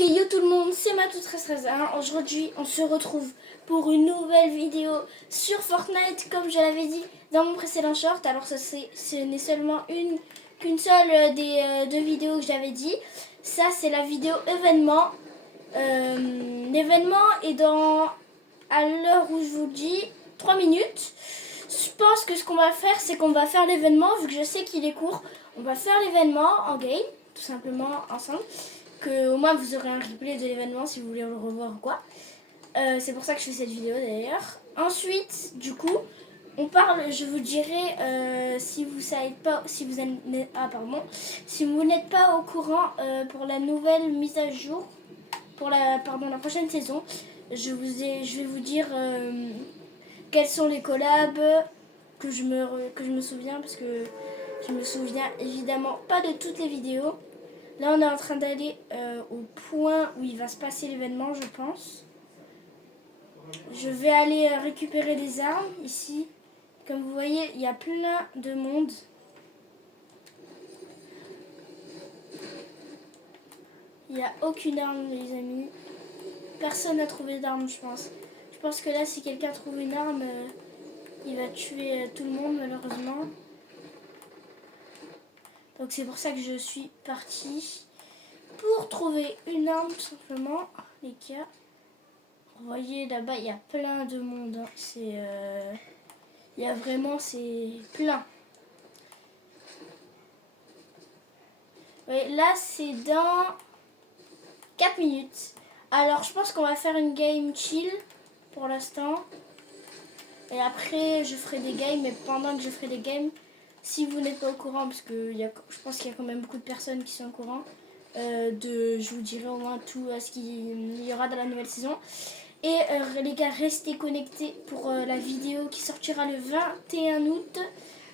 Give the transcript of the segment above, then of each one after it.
Ok, yo tout le monde, c'est Matou1313. Aujourd'hui, on se retrouve pour une nouvelle vidéo sur Fortnite, comme je l'avais dit dans mon précédent short. Alors, ce n'est seulement qu'une seule des deux vidéos que j'avais dit. Ça, c'est la vidéo événement. L'événement est à l'heure où je vous le dis, 3 minutes. Je pense que ce qu'on va faire, c'est qu'on va faire l'événement, vu que je sais qu'il est court. On va faire l'événement en game, tout simplement ensemble. Que au moins vous aurez un replay de l'événement si vous voulez le revoir ou quoi. C'est pour ça que je fais cette vidéo d'ailleurs. Ensuite, du coup, on parle, je vous dirai si vous savez pas, si vous n'êtes pas au courant pour la nouvelle mise à jour, pour la prochaine saison. Je vais vous dire quels sont les collabs que je me souviens, parce que je me souviens évidemment pas de toutes les vidéos. Là, on est en train d'aller au point où il va se passer l'événement, je pense. Je vais aller récupérer des armes ici. Comme vous voyez, il y a plein de monde. Il n'y a aucune arme, les amis. Personne n'a trouvé d'arme, je pense. Je pense que là, si quelqu'un trouve une arme, il va tuer tout le monde, malheureusement. Donc c'est pour ça que je suis partie. Pour trouver une arme, tout simplement, les gars. Vous voyez, là-bas, il y a plein de monde. Hein. Il y a vraiment, c'est plein. Ouais, là, c'est dans 4 minutes. Alors, je pense qu'on va faire une game chill pour l'instant. Et après, je ferai des games. Mais pendant que je ferai des games, si vous n'êtes pas au courant, parce que je pense qu'il y a quand même beaucoup de personnes qui sont au courant, je vous dirai au moins tout ce qu'il y aura dans la nouvelle saison. Et les gars, restez connectés pour la vidéo qui sortira le 21 août.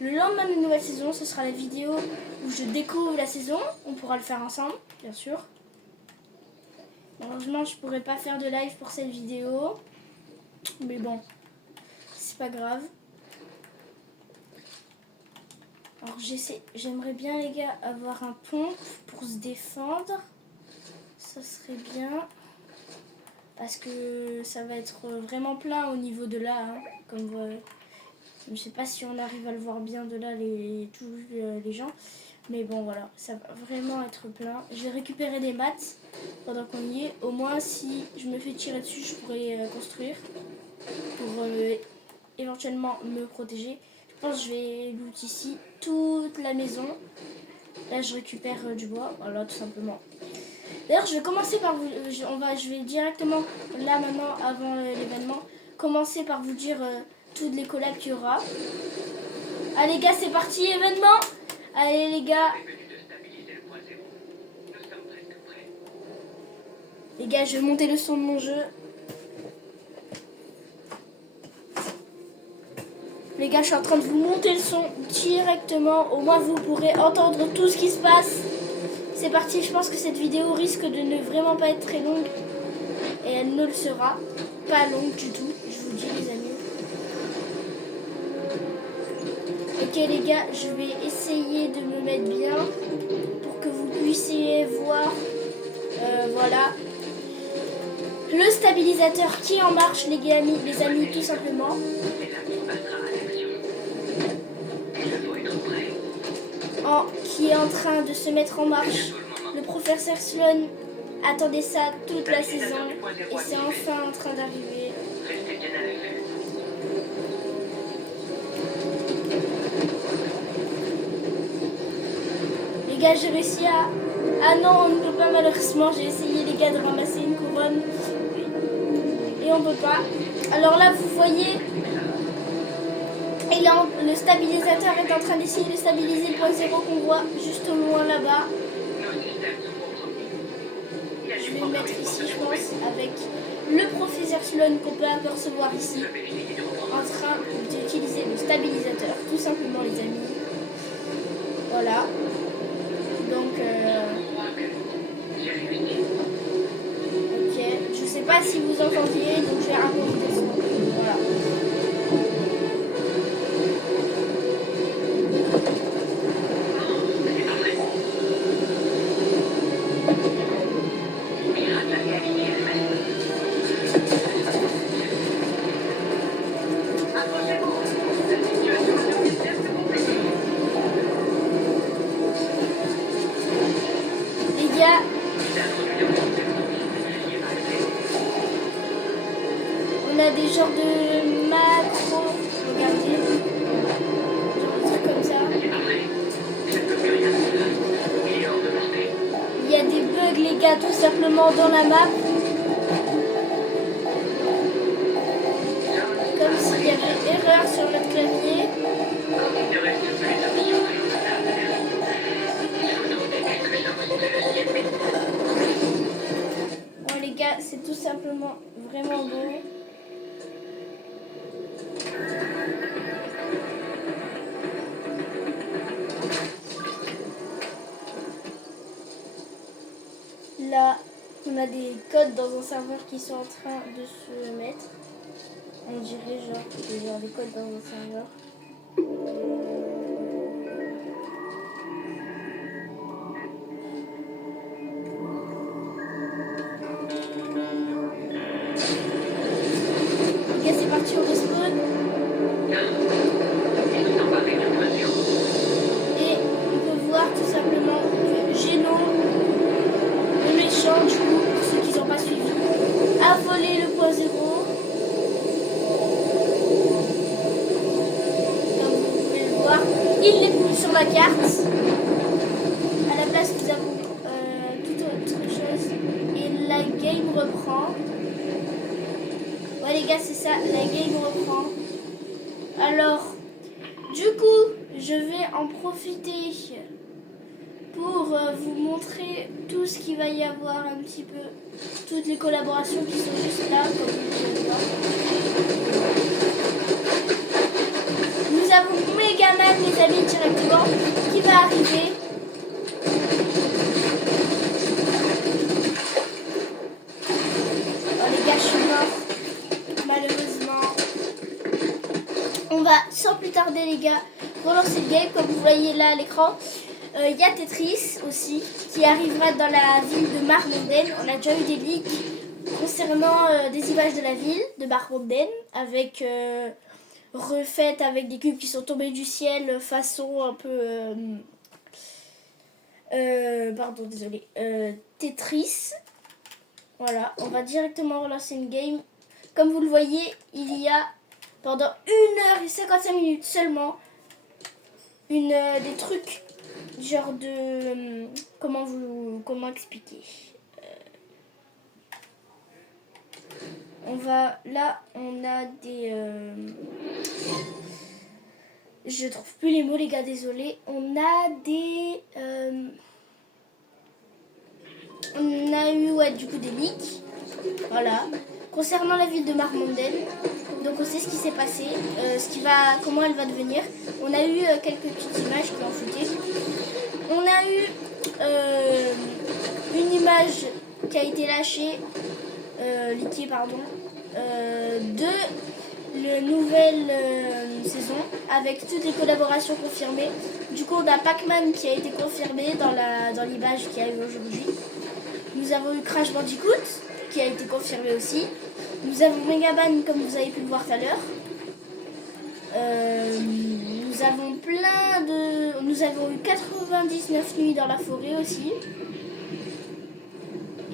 Le lendemain de la nouvelle saison, ce sera la vidéo où je découvre la saison. On pourra le faire ensemble, bien sûr. Malheureusement, je pourrais pas faire de live pour cette vidéo. Mais bon, c'est pas grave. Alors j'aimerais bien les gars avoir un pompe pour se défendre. Ça serait bien. Parce que ça va être vraiment plein au niveau de là. Hein, comme je ne sais pas si on arrive à le voir bien de là, tous les gens. Mais bon voilà, ça va vraiment être plein. Je vais récupérer des maths pendant qu'on y est. Au moins si je me fais tirer dessus, je pourrais construire. Pour éventuellement me protéger. Je pense que je vais loot ici toute la maison. Là je récupère du bois, voilà tout simplement. D'ailleurs je vais commencer par vous, je vais directement là maintenant avant l'événement, commencer par vous dire toutes les collabs qu'il y aura. Allez les gars, c'est parti événement. Allez les gars. Les gars, je vais monter le son de mon jeu. Les gars, je suis en train de vous monter le son directement. Au moins, vous pourrez entendre tout ce qui se passe. C'est parti. Je pense que cette vidéo risque de ne vraiment pas être très longue. Et elle ne le sera pas longue du tout. Je vous dis, les amis. Ok, les gars, je vais essayer de me mettre bien pour que vous puissiez voir. Voilà. Le stabilisateur qui est en marche, les amis, tout simplement. Qui est en train de se mettre en marche. Le professeur Sloan attendait ça toute la saison et c'est enfin en train d'arriver. Les gars, j'ai réussi à... Ah non, on ne peut pas malheureusement. J'ai essayé les gars de ramasser une couronne et on ne peut pas. Alors là, vous voyez... Et là, le stabilisateur est en train d'essayer de stabiliser le point zéro qu'on voit juste au loin là-bas. Je vais le mettre ici, je pense, avec le professeur Sloan qu'on peut apercevoir ici, en train d'utiliser le stabilisateur, tout simplement les amis. Voilà. Donc, ok, je sais pas si vous entendiez, donc je vais raccourcir le son. Voilà. Les gars, on a des genres de macro, regardez, genre des trucs comme ça. Il y a des bugs les gars tout simplement dans la map. Comme s'il y avait erreur sur notre clavier. Bon les gars, c'est tout simplement vraiment beau. Là, on a des codes dans un serveur qui sont en train de se mettre. On dirait genre des codes dans un serveur. Les gars, c'est parti au respawn. Et on peut voir tout simplement que Geno, le méchant, du coup, pour ceux qui n'ont pas suivi, a volé le point zéro. Comme vous pouvez le voir, il n'est plus sur la carte. À la place, nous avons toute autre chose. Et la game reprend. Ouais les gars, c'est ça, la game reprend. Alors, du coup, je vais en profiter pour vous montrer tout ce qu'il va y avoir un petit peu, toutes les collaborations qui sont juste là, comme vous pouvez le voir. Nous avons Megaman, les amis, directement, qui va arriver. Oh les gars, je suis mort, malheureusement. On va, sans plus tarder les gars, relancer le game, comme vous voyez là à l'écran. Il y a Tetris aussi qui arrivera dans la ville de Marmonden. On a déjà eu des leaks concernant des images de la ville de Marmonden avec refaites avec des cubes qui sont tombés du ciel façon un peu pardon désolé Tetris. Voilà, on va directement relancer une game. Comme vous le voyez, il y a pendant 1h55 seulement des trucs genre de comment expliquer, on a des je trouve plus les mots les gars, désolé. On a eu du coup des leaks, voilà, concernant la ville de Marmonden. Donc on sait ce qui s'est passé, comment elle va devenir. On a eu quelques petites images qui ont fuité. On a eu une image qui a été lâchée, leakée pardon, de la nouvelle saison avec toutes les collaborations confirmées. Du coup on a Pac-Man qui a été confirmé dans l'image qui arrive aujourd'hui. Nous avons eu Crash Bandicoot qui a été confirmé aussi. Nous avons Megaman comme vous avez pu le voir tout à l'heure. Nous avons eu 99 nuits dans la forêt aussi.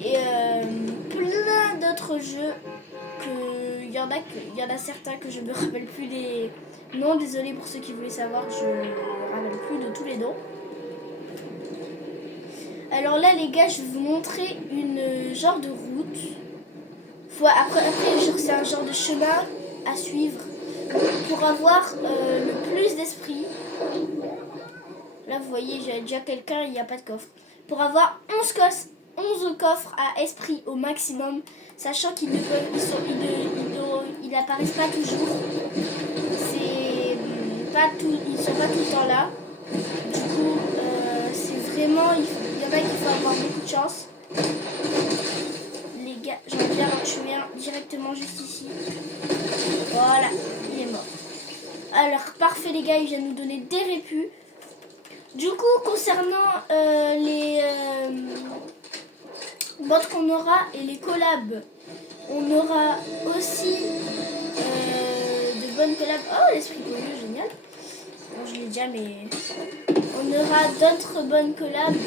Et plein d'autres jeux il y en a certains que je ne me rappelle plus les noms. Désolé pour ceux qui voulaient savoir, je ne me rappelle plus de tous les noms. Alors là les gars, je vais vous montrer une genre de route. Après c'est un genre de chemin à suivre pour avoir le plus d'esprit. Là vous voyez, j'ai déjà quelqu'un, il n'y a pas de coffre. Pour avoir 11 coffres à esprit au maximum, sachant qu'ils n'apparaissent pas toujours. Ils sont pas tout le temps là. Du coup, c'est vraiment, il y en a qu'il faut avoir beaucoup de chance. Les gars, j'en viens en tuer un directement juste ici. Voilà, il est mort. Alors, parfait les gars, il vient de nous donner des répus. boîte qu'on aura et les collabs. On aura aussi de bonnes collabs. Oh, l'esprit pollué, génial. Bon, je l'ai déjà, mais on aura d'autres bonnes collabs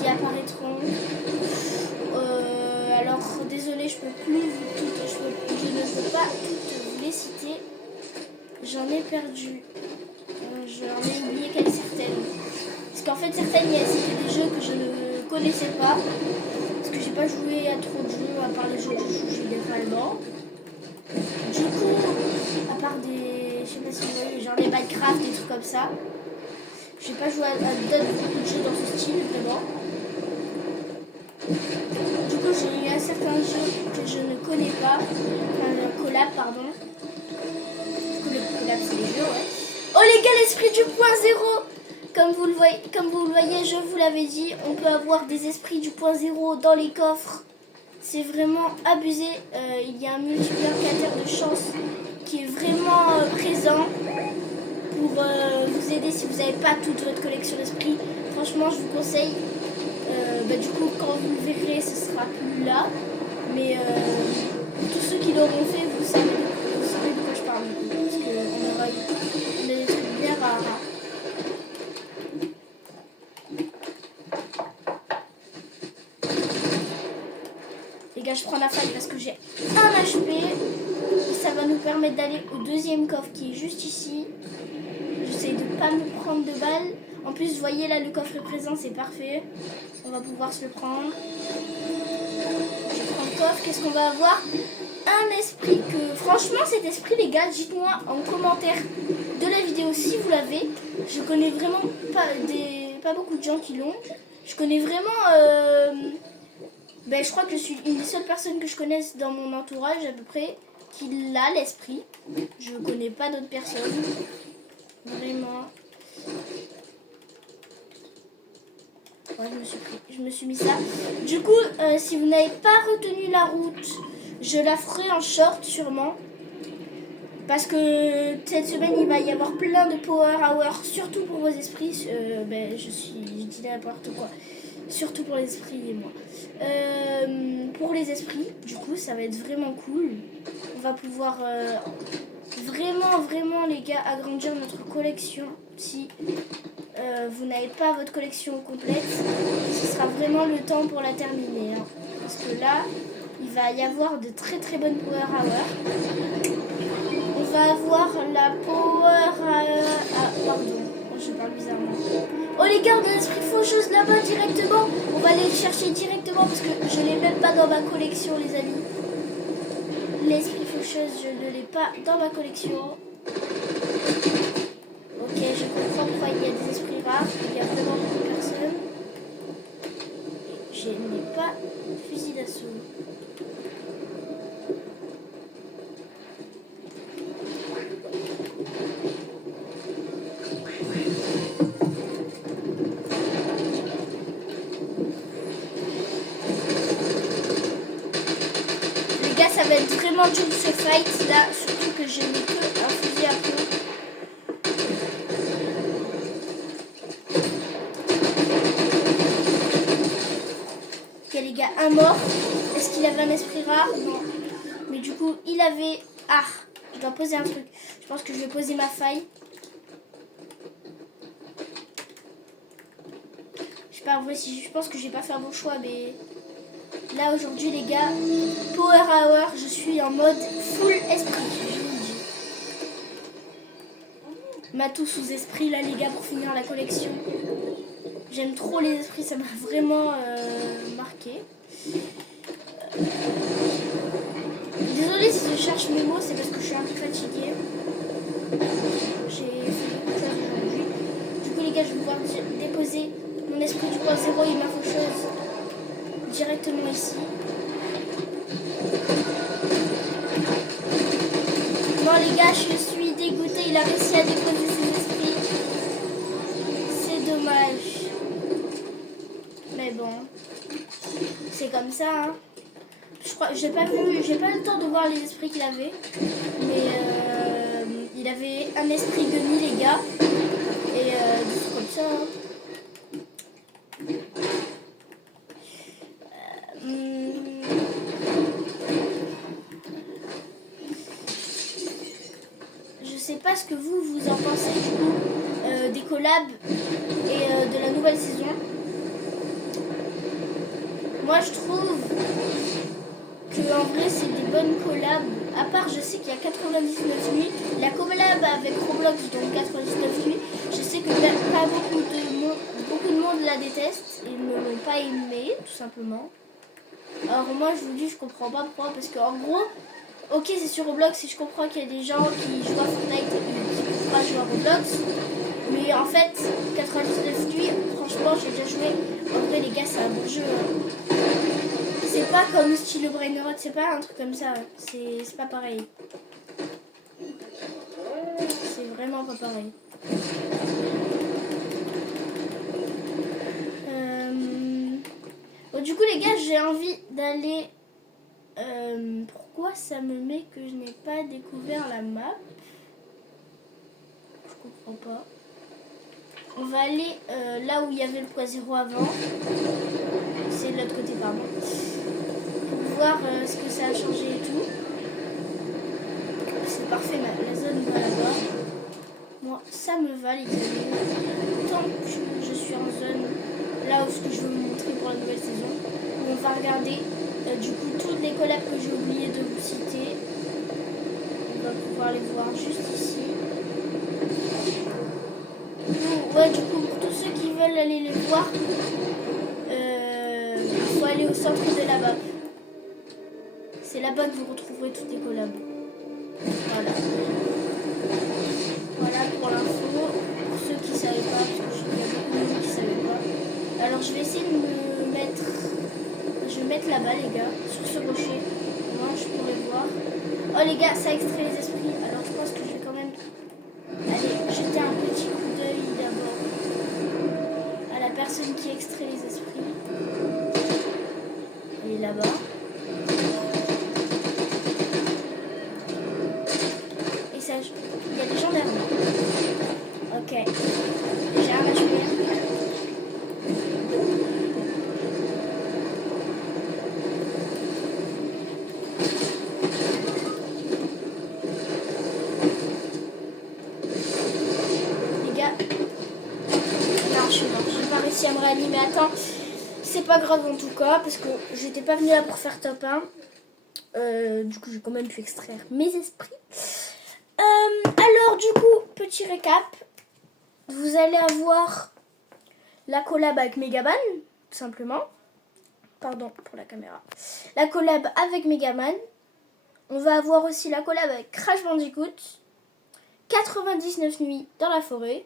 qui apparaîtront. Alors, désolé, je ne peux pas toutes vous les citer. J'en ai perdu. J'en ai oublié certaines. Parce qu'en fait, certaines, c'était des jeux que je ne connaissais pas. Parce que j'ai pas joué à trop de jeux, à part les jeux que je joue généralement. Du coup, à part des... Je sais pas si vous voyez, genre les Minecraft, des trucs comme ça. J'ai pas joué à d'autres jeux dans ce style, vraiment. Du coup, j'ai eu un certain jeu que je ne connais pas. Un collab, pardon. Du coup, le collab, c'est les jeux, ouais. Oh les gars, l'esprit du point zéro! Comme vous le voyez, je vous l'avais dit, on peut avoir des esprits du point zéro dans les coffres. C'est vraiment abusé. Il y a un multiplicateur de chance qui est vraiment présent pour vous aider si vous n'avez pas toute votre collection d'esprits. Franchement, je vous conseille. Du coup, quand vous le verrez, ce sera plus là. Mais tous ceux qui l'auront fait, vous savez de quoi je parle. Parce qu'on a des trucs bien rares. Les gars, je prends la faille parce que j'ai un HP. Et ça va nous permettre d'aller au deuxième coffre qui est juste ici. J'essaie de ne pas me prendre de balles. En plus, vous voyez là, le coffre est présent, c'est parfait. On va pouvoir se le prendre. Je prends le coffre. Qu'est-ce qu'on va avoir? Un esprit que... Franchement, cet esprit, les gars, dites-moi en commentaire de la vidéo si vous l'avez. Je connais vraiment pas beaucoup de gens qui l'ont. Je connais vraiment... je crois que je suis une des seules personnes que je connaisse dans mon entourage à peu près qui l'a l'esprit. Je ne connais pas d'autres personnes. Vraiment. Ouais, je me suis mis ça. Du coup, si vous n'avez pas retenu la route, je la ferai en short sûrement. Parce que cette semaine, il va y avoir plein de power hour, surtout pour vos esprits. Je dis n'importe quoi. Surtout pour les esprits et moi. Pour les esprits, du coup, ça va être vraiment cool. On va pouvoir vraiment, les gars, agrandir notre collection. Si vous n'avez pas votre collection complète, ce sera vraiment le temps pour la terminer. Hein. Parce que là, il va y avoir de très bonnes power hour. On va avoir la power pardon, je parle bizarrement. Oh les gars, on a l'esprit faucheuse là-bas directement. On va aller le chercher directement parce que je ne l'ai même pas dans ma collection, les amis. L'esprit faucheuse, je ne l'ai pas dans ma collection. Ok, je comprends pourquoi il y a des esprits rares. Il y a vraiment beaucoup de personnes. Je n'ai pas fusil d'assaut. Ça va être vraiment dur ce fight là, surtout que je n'ai que un fusil à plomb. Ok les gars, un mort. Est-ce qu'il avait un esprit rare? Non. Mais du coup, il avait... Ah, je dois poser un truc. Je pense que je vais poser ma faille. Je sais pas, si je pense que je vais pas faire bon choix, mais... Là aujourd'hui les gars, power hour, je suis en mode full esprit, je vous le dis. Matou sous esprit là les gars pour finir la collection. J'aime trop les esprits, ça m'a vraiment marqué. Désolée si je cherche mes mots, c'est parce que je suis un peu fatiguée. J'ai fait beaucoup de choses aujourd'hui. Du coup les gars, je vais pouvoir déposer mon esprit du point zéro et ma faucheuse directement ici. Bon les gars, je suis dégoûtée, il a réussi à déposer ses esprits. C'est dommage. Mais bon, c'est comme ça. Hein. Je crois, j'ai pas eu le temps de voir les esprits qu'il avait. Mais il avait un esprit demi les gars. Et des trucs comme ça. Hein. sais pas ce que vous en pensez du coup des collabs et de la nouvelle saison. Moi je trouve que en vrai c'est des bonnes collabs. À part je sais qu'il y a 99 nuits, la collab avec Roblox donc 99 nuits, je sais que pas beaucoup de monde la déteste et ne l'ont pas aimé tout simplement. Alors moi je vous dis je comprends pas pourquoi, parce qu'en gros ok c'est sur Roblox et je comprends qu'il y a des gens qui jouent à Fortnite et qui ne peuvent pas jouer à Roblox, mais en fait 99 nuits franchement j'ai déjà joué, en vrai les gars c'est un bon jeu hein. C'est pas comme style Brain Rot, c'est pas un truc comme ça, c'est pas pareil, c'est vraiment pas pareil. Bon, du coup les gars j'ai envie d'aller pourquoi ça me met que je n'ai pas découvert la map? Je comprends pas. On va aller là où il y avait le point 0 avant. C'est de l'autre côté, pardon. Pour voir ce que ça a changé et tout. C'est parfait, la zone va là-bas. Moi, ça me va les amis. Tant que je suis en zone là où ce que je veux vous montrer pour la nouvelle saison. On va regarder du coup toutes les collabs que j'ai oublié de vous citer. On va pouvoir les voir juste ici. Ouais, du coup, pour tous ceux qui veulent aller les voir, il faut aller au centre de là-bas. C'est là-bas que vous retrouverez toutes les collabs. Voilà. Voilà pour l'info. Pour ceux qui ne savaient pas, parce que je sais qu'il y a beaucoup de gens qui ne savaient pas. Alors, je vais essayer de me mettre... Je vais mettre là-bas, les gars, sur ce rocher. Moi, je pourrais voir. Oh, les gars, ça extrait les esprits. Alors, je pense que je vais quand même aller jeter un petit coup d'œil d'abord à la personne qui extrait les esprits. Elle est là-bas. Et ça, il y a des gens derrière moi. Ok. J'ai un HP. À me réanimer, attends, c'est pas grave en tout cas parce que j'étais pas venue là pour faire top 1, du coup j'ai quand même pu extraire mes esprits. Alors du coup petit récap, vous allez avoir la collab avec Megaman tout simplement, pardon pour la caméra, la collab avec Megaman, on va avoir aussi la collab avec Crash Bandicoot, 99 nuits dans la forêt,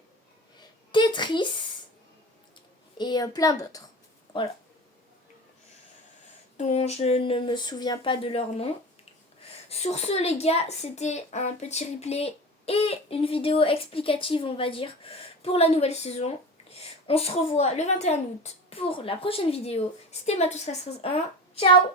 Tetris et plein d'autres, voilà, dont je ne me souviens pas de leur nom. Sur ce les gars, c'était un petit replay et une vidéo explicative on va dire pour la nouvelle saison. On se revoit le 21 août pour la prochaine vidéo. C'était Matos1313. Ciao.